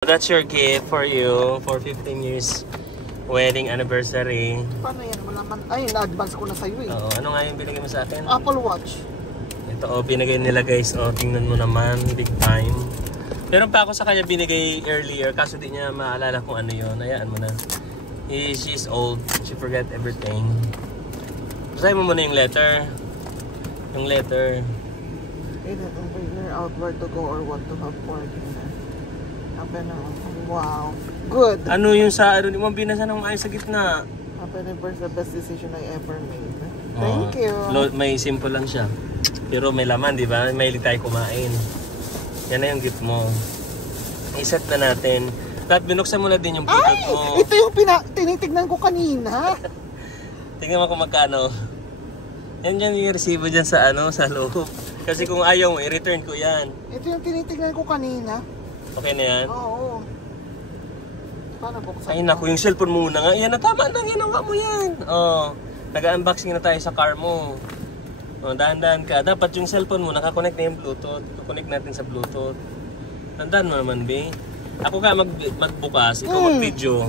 That's your gift for you for 15 years wedding anniversary. Paano yan? Malaman. Ay, na-advance ko na sa'yo eh. Oo, ano nga yung binigay mo sa akin? Apple Watch. Ito, binigay nila guys. Tingnan mo naman. Big time. Meron pa ako sa kanya binigay earlier. Kaso di niya maalala kung ano yun. Hayaan mo na. She's old. She forgot everything. Basahin mo muna yung letter. Yung letter. Figure out where to go or what to have for dinner. Wow. Good. Ano yung sa ano? Di mo binasa ng maayos sa gitna. Happy anniversary, the best decision I ever made. Thank you. May simple lang siya. Pero may laman, di ba? May tayo kumain. Yan na yung gift mo. I-set na natin. At binuksan mo na din yung Bluetooth mo. Ito yung tinitignan ko kanina. Tingnan mo kung magkano. Yan yung resibo dyan sa ano, sa loob. Kasi kung ayaw mo, i-return ko yan. Ito yung tinitignan ko kanina. Okay na yan? Oo. Paano buksan? Ay naku, yung cellphone mo muna nga. Yan na, tama na, ginawa mo yan. Nag-unboxing na tayo sa car mo. Dahan-dahan ka. Dapat yung cellphone mo, nakakonect na yung Bluetooth. Kukonect natin sa Bluetooth. Dahan-dahan mo naman, be. Ako ka magbukas, ikaw mag-video.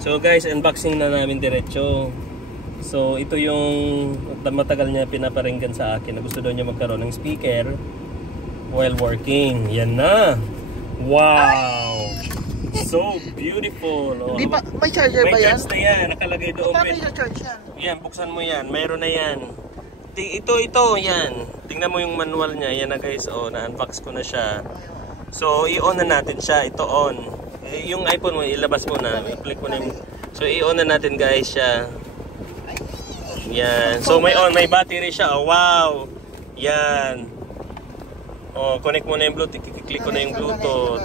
So guys, unboxing na namin diretso. So ito yung matagal niya pinaparinggan sa akin na gusto daw niya magkaroon ng speaker while working. Yan na. Wow! So beautiful. Di ba, may charger ba yan? May charge na yan. Nakalagay doon. Paano yung charge yan? Yan, buksan mo yan. Mayroon na yan. Ito, yan. Tingnan mo yung manual niya. Yan na guys. Na-unbox ko na siya. So, i-on na natin siya. Ito on. Yung iPhone mo, ilabas mo na. I-click mo na yung... So, i-on na natin guys siya. Yan. So, may on. May battery siya. Wow! Yan. Connect mo na yung Bluetooth. I-click ko na yung Bluetooth.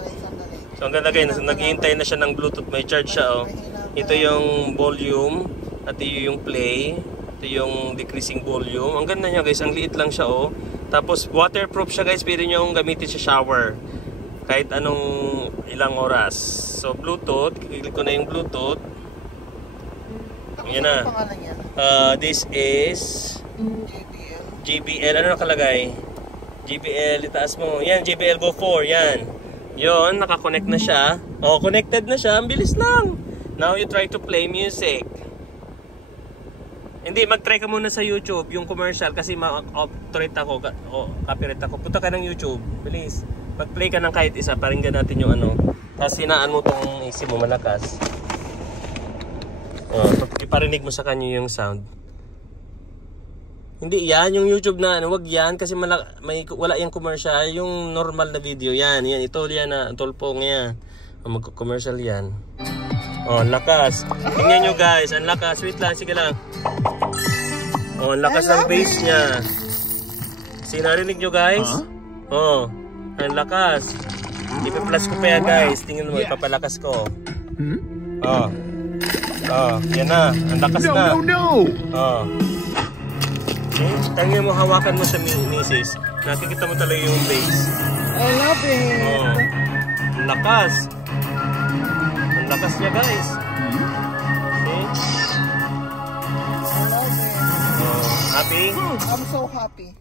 So, ang ganda guys. Naghihintay na siya ng Bluetooth. May charge siya. Ito yung volume. At ito yung play. Ito yung decreasing volume. Ang ganda niya guys. Ang liit lang siya. Tapos, waterproof siya guys. Pwede nyo gamitin sa shower. Kahit anong ilang oras. So, Bluetooth. I-click ko na yung Bluetooth. Yan na. This is JBL. Ano nakalagay? JBL. Itaas mo. Yan, JBL Go 4. Yan. Yon, nakakonect na siya. Connected na siya. Ang bilis lang. Now, you try to play music. Hindi, mag-try ka muna sa YouTube. Yung commercial. Kasi ma-copyright ako. Copyright ako. Punta ka ng YouTube. Bilis. Mag-play ka ng kahit isa. Paringgan natin yung ano. Tapos sinaan mo tong AC mo malakas. Iparinig mo sa kanya yung sound. Hindi yan, yung YouTube na wag yan kasi wala yung commercial, yung normal na video yan. Ito yan na tulpong yan. Magko-commercial yan. Lakas. Tingnan nyo guys, ang lakas. Wait lang, sige lang. Ang lakas ng bass niya. Sinarinig nyo guys? Ang lakas. Ipi-plus ko pa yan guys. Tingnan mo, ipapalakas ko. Yan na. Ang lakas na. Kanya mo, hawakan mo sa misis. Nakikita mo talaga yung bass. I love it. Ang lakas. Ang lakas niya guys. Okay. I love it. Happy? I'm so happy.